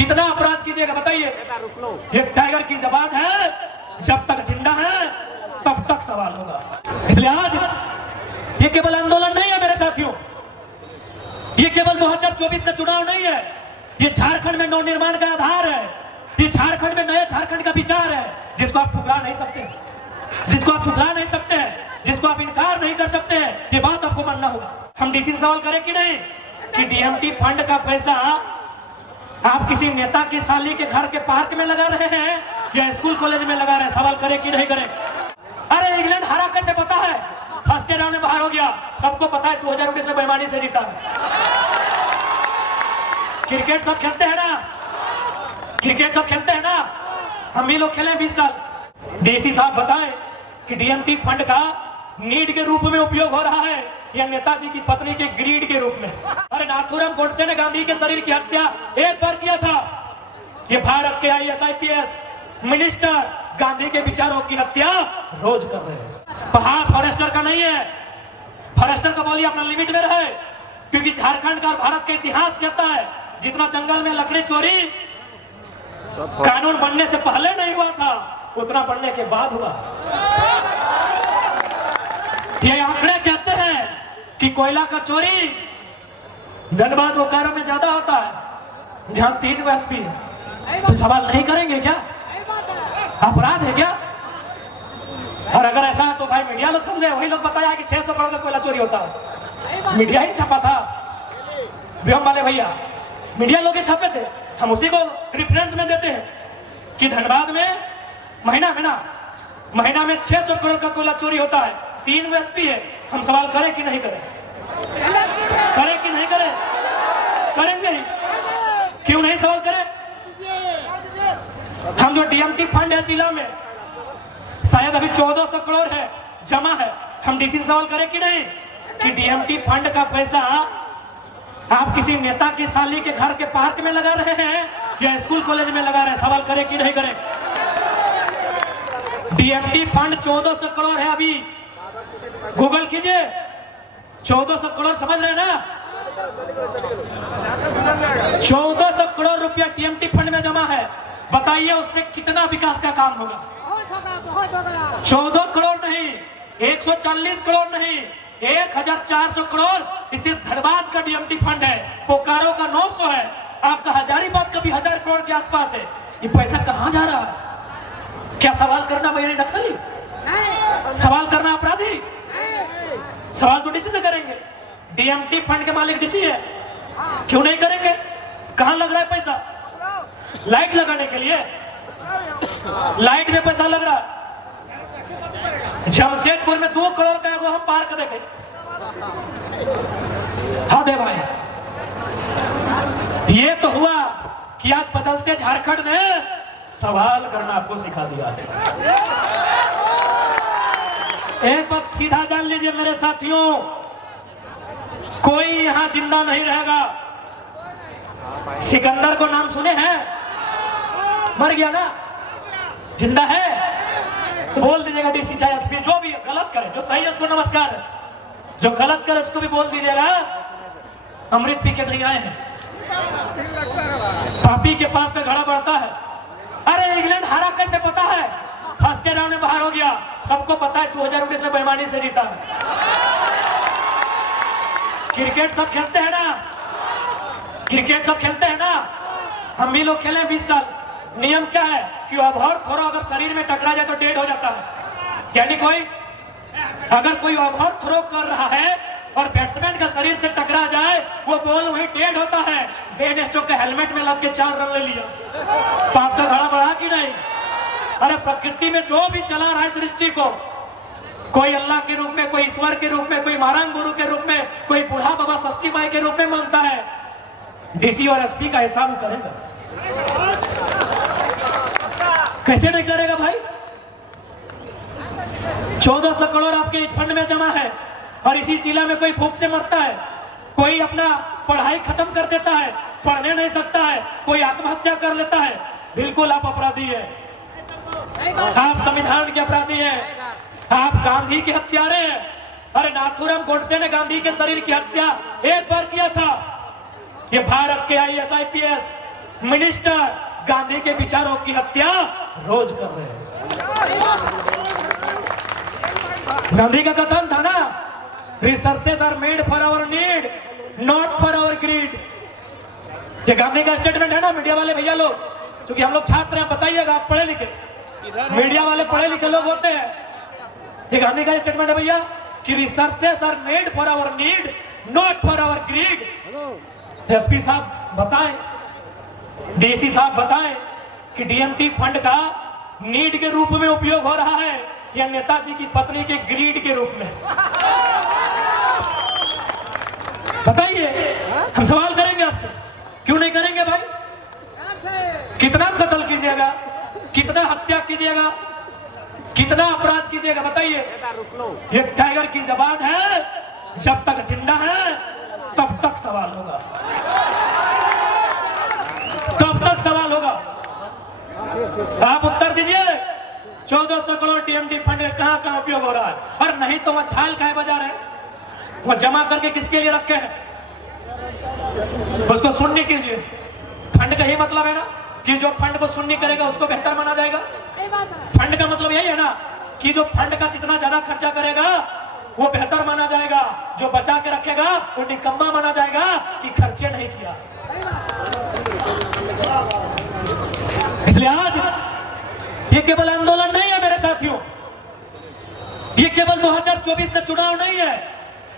कितना अपराध कीजिएगा बताइए। एक टाइगर की जबान है, जब तक जिंदा है तब तक सवाल होगा। इसलिए आज ये केवल आंदोलन नहीं है मेरे साथियों, ये केवल 2024 का चुनाव नहीं है, ये झारखंड में नवनिर्माण का आधार है, ये झारखंड में नए झारखंड का विचार है, जिसको आप ठुकरा नहीं सकते, जिसको आप झुकला नहीं सकते हैं, जिसको आप इनकार नहीं कर सकते हैं। ये बात आपको मानना होगा। हम डीसी से सवाल करें कि नहीं कि डीएमटी फंड का पैसा आप किसी नेता की साली के घर के पार्क में लगा रहे हैं या स्कूल कॉलेज में लगा रहे हैं? सवाल करें कि नहीं करें? अरे इंग्लैंड हारा कैसे पता है? फर्स्ट राउंड में बाहर हो गया, सबको पता है 2019 में बेईमानी से जीता। क्रिकेट सब खेलते हैं ना, क्रिकेट सब खेलते हैं ना, हम भी लोग खेले 20 साल। डीसी साहब बताएं कि डीएमटी फंड का नीड के रूप में उपयोग हो रहा है या नेताजी की पत्नी के ग्रीड के रूप में? अरे नाथूराम गोडसे ने गांधी के शरीर की हत्या एक बार किया था, ये भारत के आईएएस आईपीएस मिनिस्टर गांधी के विचारों की हत्या रोज कर रहे हैं। पहाड़ फॉरेस्टर का नहीं है, फॉरेस्टर का बोलिए अपना लिमिट में रहे, क्योंकि झारखंड का भारत का इतिहास कहता है जितना जंगल में लकड़ी चोरी कानून बनने से पहले नहीं हुआ था, उतना बनने के बाद हुआ। ये आंकड़े कहते हैं कि कोयला का चोरी धनबाद बोकारो में ज्यादा होता है, जहां 3 एसपी है। तो सवाल नहीं करेंगे क्या? अपराध है क्या? और अगर ऐसा है तो भाई मीडिया लोग समझे, वही लोग बताया कि 600 करोड़ का कोयला चोरी होता है, मीडिया ही छपा था, व्योम वाले भैया मीडिया लोग ही छपे थे। हम उसी को रिफरेंस में देते हैं कि धनबाद में महीना में 600 करोड़ का कोयला चोरी होता है, 3 एसपी है। हम सवाल करें कि नहीं करें? करें कि नहीं करें? करेंगे ही, क्यों नहीं सवाल करें? हम जो डीएमटी फंड है जिला में शायद अभी 1400 करोड़ है जमा है, हम डीसी से सवाल करें कि नहीं कि डीएमटी फंड का पैसा आप किसी नेता की साली के घर के पार्क में लगा रहे हैं या स्कूल कॉलेज में लगा रहे हैं? सवाल करें कि नहीं करें? डीएमटी फंड 1400 करोड़ है, अभी गूगल कीजिए, 1400 करोड़, समझ रहे हैं ना? 1400 करोड़ रुपया डीएमटी फंड में जमा है। बताइए उससे कितना विकास का काम होगा? 14 करोड़ नहीं, 140 करोड़ नहीं, 1400 करोड़। इसे धनबाद का डीएमटी फंड है, बोकारो का 900 है, आपका हजारीबाग का भी 1000 करोड़ के आसपास है। ये पैसा कहां जा रहा है? क्या सवाल करना भाई नक्सली? सवाल करना अपराधी? सवाल तो डीसी से करेंगे। डीएमटी फंड के मालिक डीसी है, क्यों नहीं करेंगे? कहां लग रहा है पैसा? लाइट लगाने के लिए, लाइट में पैसा लग रहा है। जमशेदपुर में 2 करोड़ का हम पार्क देखे। हाँ दे भाई, ये तो हुआ कि आज बदलते झारखंड ने सवाल करना आपको सिखा दिया है। एक बात सीधा जान लीजिए मेरे साथियों, कोई यहां जिंदा नहीं रहेगा। सिकंदर को नाम सुने हैं? मर गया ना, जिंदा है तो बोल दीजिएगा डीसी चाहे एसपी जो भी गलत करे, जो सही है उसको नमस्कार है, जो गलत करे उसको भी बोल दीजिएगा अमृत पी के नहीं आए हैं। पापी के पाप पे घड़ा बढ़ता है। अरे इंग्लैंड हारा कैसे पता है? फर्स्ट राउंड में बाहर हो गया, सबको पता है 2019 में बेईमानी से जीता। क्रिकेट सब खेलते हैं ना, क्रिकेट सब खेलते हैं ना, हम भी लोग खेले 20 साल। नियम क्या है कि ओवर थ्रो अगर शरीर में टकरा जाए तो डेड हो जाता है। यानी अगर कोई ओवर थ्रो कर रहा है और बैट्समैन का शरीर से टकरा जाए, वो बॉल वहीं डेड होता है। बेन स्टोक के हेलमेट में लग के 4 रन ले लिया, पाप का घड़ा बढ़ा कि नहीं? अरे प्रकृति में जो भी चला रहा है सृष्टि को, कोई अल्लाह के रूप में, कोई ईश्वर के रूप में, कोई महाराज गुरु के रूप में, कोई बूढ़ा बाबा षष्ठी माई के रूप में मानता है। डीसी और एसपी का हिसाब करेगा, कैसे नहीं करेगा भाई? 1400 करोड़ आपके फंड में जमा है और इसी जिला में कोई भूख से मरता है, कोई अपना पढ़ाई खत्म कर देता है, पढ़ने नहीं सकता है, कोई आत्महत्या कर लेता है। बिल्कुल आप अपराधी है, आप संविधान के अपराधी हैं, आप गांधी के हत्यारे हैं। अरे नाथूराम गोडसे ने गांधी के शरीर की हत्या एक बार किया था। ये भारत के आईएएस आईपीएस मिनिस्टर गांधी के विचारों की हत्या रोज कर रहे हैं। गांधी का कथन था ना, researches are made for our need not for our greed. ये गांधी का स्टेटमेंट है ना। मीडिया वाले भैया लोग, क्योंकि हम लोग छात्र हैं, बताइएगा, आप पढ़े लिखे, मीडिया वाले पढ़े लिखे लोग होते हैं। ये गांधी का स्टेटमेंट है भैया कि researches are made for our need not for our greed. SP साहब बताएं, डीसी साहब बताएं कि डीएमटी फंड का नीड के रूप में उपयोग हो रहा है या नेताजी की पत्नी के ग्रीड के रूप में? बताइए, हम सवाल करेंगे आपसे, क्यों नहीं करेंगे भाई? कितना कत्ल कीजिएगा, कितना हत्या कीजिएगा, कितना अपराध कीजिएगा, बताइए। ये टाइगर की जबान है, जब तक जिंदा है तब तक सवाल होगा, तब तक सवाल होगा। आप उत्तर दीजिए, 1400 करोड़ टीएमटी फंड कहां कहां उपयोग हो रहा है? और नहीं तो वह छाल खाए बजा रहे, वो जमा करके किसके लिए रखे हैं? उसको सुन्नी कीजिए। फंड का ही मतलब है ना कि जो फंड को सुन्नी करेगा उसको बेहतर माना जाएगा। फंड का मतलब यही है ना कि जो फंड का जितना ज्यादा खर्चा करेगा वो बेहतर माना जाएगा, जो बचा के रखेगा वो निकम्मा माना जाएगा कि खर्चे नहीं किया। इसलिए आज ये केवल आंदोलन नहीं है मेरे साथियों, ये केवल 2024 का चुनाव नहीं है,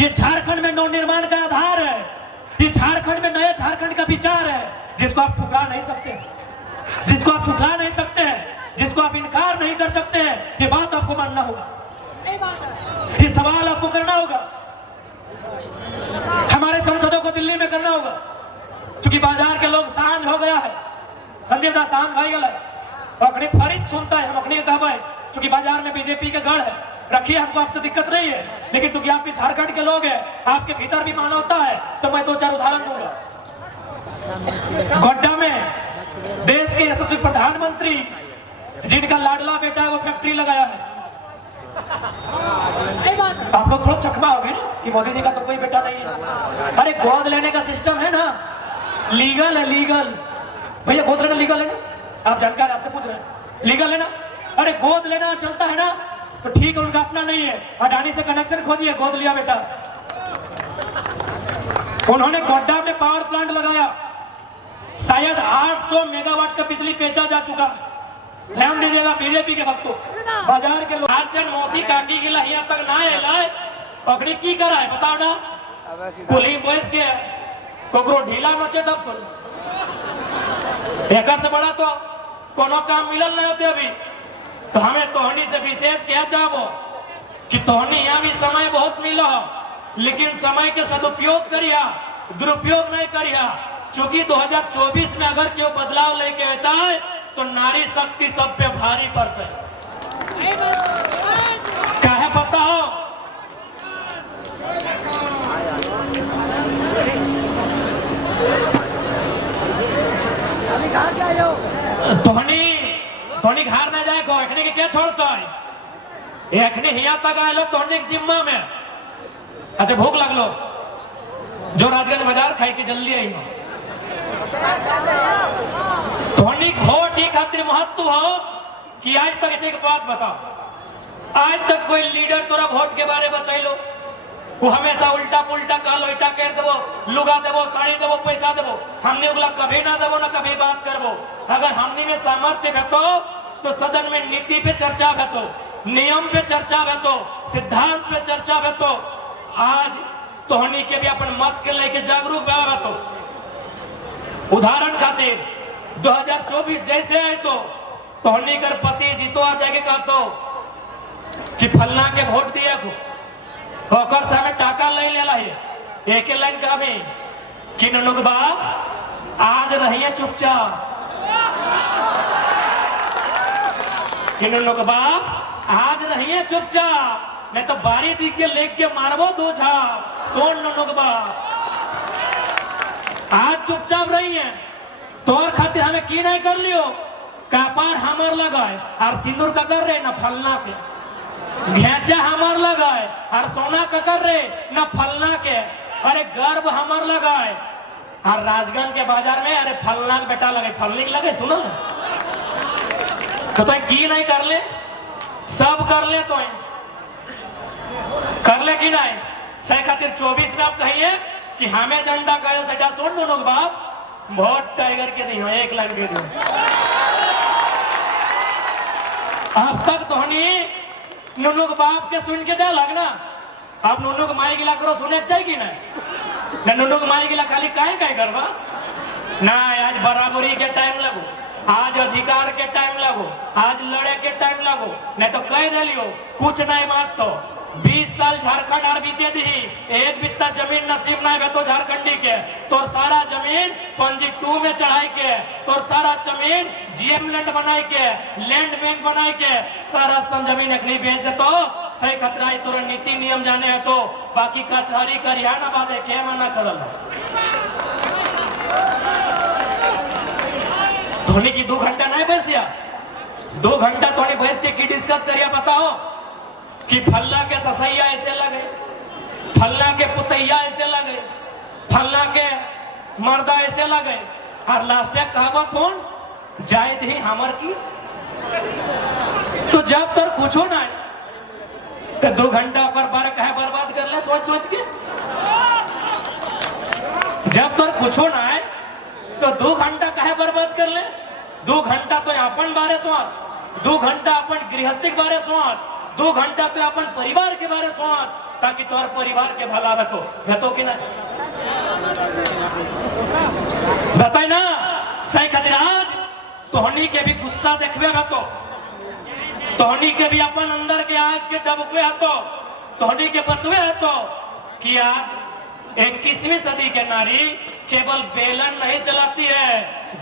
ये झारखंड में नवनिर्माण का आधार है, ये झारखंड में नए झारखंड का विचार है, जिसको आप ठुकरा नहीं सकते, जिसको आप ठुकरा नहीं सकते हैं, जिसको आप इनकार नहीं कर सकते हैं। ये बात आपको मानना होगा, ये सवाल आपको करना होगा, हमारे सांसदों को दिल्ली में करना होगा, क्योंकि बाजार के लोग शांत हो गया है। संजीव दास शांत भाई गल अखड़ी फरीद सुनता है, हम अखड़ी कहबे, क्योंकि बाजार में बीजेपी के गढ़ है, रखिए, हमको आपसे दिक्कत नहीं है, लेकिन क्योंकि आप भी झारखंड के लोग हैं, आपके भीतर भी मानवता है, तो मैं 2-4 उदाहरण दूंगा। गोड्डा में देश के यशस्वी प्रधानमंत्री जिनका लाडला बेटा है वो फैक्ट्री लगाया है। आप लोग थोड़ा चकमा हो गए ना कि मोदी जी का तो कोई बेटा नहीं है। अरे गोद लेने का सिस्टम है ना, लीगल है, लीगल भैया, गोद लेना लीगल है ना, आप जानकार, आपसे पूछ रहे हैं, लीगल है ना। अरे गोद लेना चलता है ना, तो ठीक है, उनका अपना नहीं है, अडानी से कनेक्शन खोजिए, गोद लिया बेटा। उन्होंने गोड्डा में पावर प्लांट लगाया, शायद 800 मेगावाट का बिजली बेचा जा चुका है। ध्यान दीजिएगा बीजेपी के भक्तों, बाजार के लोग, आज जन मौसी काकी के यहाँ तक ना लाए, पकड़ी की करा है बता ना, कुली बॉयस के कोकरो ढीला नचे तब तो एक से बड़ा तो कोनो काम मिलल नहीं होते अभी। तो हमें तोहनी से विशेष क्या चाहो कि तोहनी यहाँ भी समय बहुत मिला, लेकिन समय के सदुपयोग करिया, दुरुपयोग नहीं करिया, क्योंकि 2024 में अगर क्यों बदलाव लेके आता है तो नारी शक्ति सब पे भारी पड़ता है। काहे पता हो? तोहनी घर में जाए को एखने के क्या छोड़ता है? एखने यहाँ तक आए लो तोहनी जिम्मा में। अच्छा भूख लगलो, जो राजगंज बाजार खाई के जल्दी आई हो, तोहनी वोट ही खातिर महत्व हो कि आज तक एक बात बताओ, आज तक कोई लीडर तोरा वोट के बारे बतैलो? वो हमेशा उल्टा पुल्टा कहलो, इटा कर देवो, लुगा देवो, साड़ी देवो, पैसा देवो, हमने उगला कभी ना देवो ना कभी बात करवो। अगर हमने में सामर्थ्य भेटो तो सदन में नीति पे चर्चा भेटो, नियम पे चर्चा भेटो, सिद्धांत पे चर्चा भेटो। आज तोहनी के भी अपन मत के लेके जागरूक भेटो। उदाहरण खातिर 2024 जैसे है तो तोहनी कर पति जीतो आ जाके कहतो कि फलना के वोट दिया को ओकर सामने टाका ले लेला है, एक लाइन कहबे कि ननुगबा आज रहिए चुपचाप, कि ननुगबा आज रहिए चुपचाप, नहीं तो बारी दी के लेके मारबो दो झाप। सोन ननुगबा आज चुपचाप रही है, तोर खातिर हमें की नहीं कर लियो, कपार हमर लगाए और सिंदूर का कर रहे न फलना के, घेचा हमर लगाए और सोना का कर रहे न फलना के, अरे गर्भ हमर लगाए और राजगंज के बाजार में अरे फलना बेटा लगे फलनी लगे सुनो ना तो की नहीं कर ले सब कर ले तो कर ले कि नहीं सही खातिर 24 में आप कहिए कि हमें झंडा कहे सजा सुन दोनों बाप वोट टाइगर के नहीं हो एक लाइन दे दो। अब तक तो नुनू बाप के सुन के दे लगना अब नुनू माई गिला करो सुने चाहिए कि नहीं नुनू माई गिला खाली काहे काहे करवा ना आज बराबरी के टाइम लगो आज अधिकार के टाइम लगो आज लड़े के टाइम लगो नहीं तो कह दिलियो कुछ नहीं मास तो 20 साल झारखंड आर बीते दी एक बित्ता जमीन नसीब नहीं है तो झारखंडी के तो सारा जमीन पंजी 2 में चढ़ाई के तो सारा जमीन जीएम लैंड बनाई के लैंड बैंक बनाई के सारा जमीन एक नहीं बेच दे तो सही खतरा तुरंत नीति नियम जाने है तो बाकी कचहरी करिया ना बात के मना करल धोनी की 2 घंटा नहीं बैसिया 2 घंटा थोड़ी बैस के की डिस्कस करिया बताओ कि फल्ला के ससैया ऐसे लगे फल्ला के पुतैया ऐसे लगे फल्ला के मर्दा ऐसे लगे और लास्ट कहावत हो जाए थी हमर की तो जब तक कुछ ना तो 2 घंटा पर बार कहे बर्बाद कर ले सोच सोच के जब तक कुछ ना है तो 2 घंटा कहे बर्बाद कर ले 2 घंटा तो अपन बारे सोच 2 घंटा अपन गृहस्थी बारे सोच 2 घंटा तो अपन परिवार के बारे सोच ताकि तोर परिवार के भला रखो भेतो कि नहीं बताए ना सही खातिर आज तोहनी के भी गुस्सा देखबे भेतो तोहनी के भी अपन अंदर के आग के दबके हतो तोहनी के बतवे हतो कि आज 21वीं सदी के नारी केवल बेलन नहीं चलाती है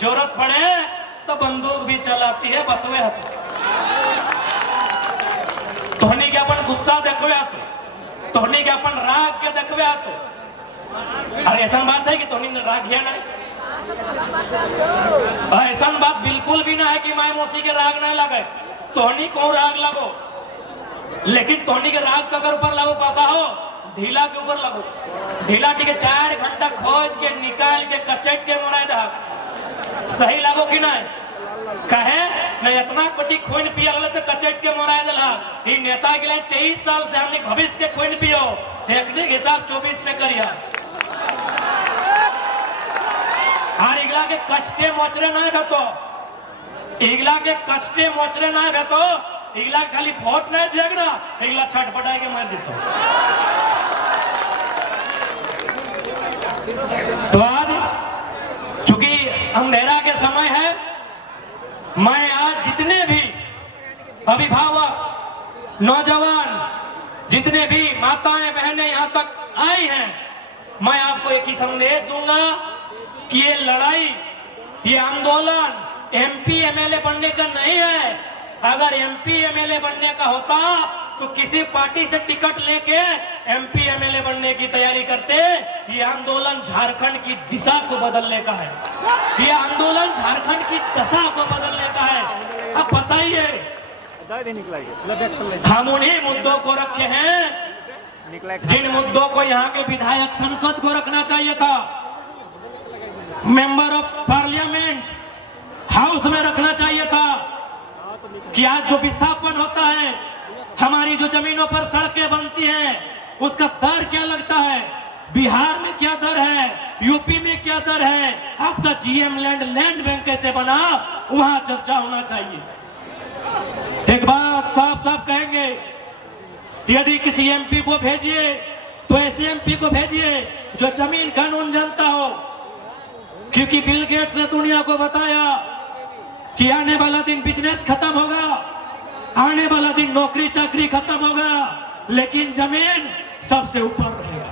जरूरत पड़े तो बंदूक भी चलाती है बतवे हतो तोहनी के अपन गुस्सा देखवे आतो तोहनी के अपन राग के देखवे आतो और ऐसा बात है कि तोहनी ने राग किया नहीं ऐसा बात बिल्कुल भी ना है कि माय मौसी के राग नहीं लगे तोहनी को राग लगो लेकिन तोहनी के राग का अगर ऊपर लगो पापा हो ढीला के ऊपर लगो ढीला के 4 घंटा खोज के निकाल के कचट के मोराई दा सही लगो कि नहीं कहे नहीं इतना कोटी खून पिया से कचट के मोराई दला ये नेता के लिए 23 साल से हमने भविष्य के खून पियो देखने के हिसाब 24 में करिया और इगला के कचटे मोचरे ना भेतो इगला के कचटे मोचरे ना भेतो इगला खाली वोट नहीं देगना इगला छटपटाई के मार देतो तो आज चूंकि अंधेरा के समय है मैं आज जितने भी अभिभावक नौजवान जितने भी माताएं बहनें यहाँ तक आई हैं मैं आपको एक ही संदेश दूंगा कि ये लड़ाई ये आंदोलन एमपी एमएलए बनने का नहीं है अगर एमपी एमएलए बनने का होता तो किसी पार्टी से टिकट लेके एमपी एमएलए बनने की तैयारी करते ये आंदोलन झारखंड की दिशा को बदलने का है ये आंदोलन झारखंड की दशा को बदलने का है अब बताइए हम उन्हीं मुद्दों को रखे हैं जिन मुद्दों को यहाँ के विधायक संसद को रखना चाहिए था मेंबर ऑफ पार्लियामेंट हाउस में रखना चाहिए था कि आज जो विस्थापन होता है हमारी जो जमीनों पर सड़कें बनती हैं उसका दर क्या लगता है बिहार में क्या दर है यूपी में क्या दर है आपका जीएम लैंड बैंक कैसे बना वहां चर्चा होना चाहिए एक बात साफ साफ कहेंगे यदि किसी एमपी को भेजिए तो ऐसे एमपी को भेजिए जो जमीन कानून जानता हो क्योंकि बिल गेट्स ने दुनिया को बताया कि आने वाला दिन बिजनेस खत्म होगा आने वाला दिन नौकरी चाकरी खत्म होगा लेकिन जमीन सबसे ऊपर रहेगा।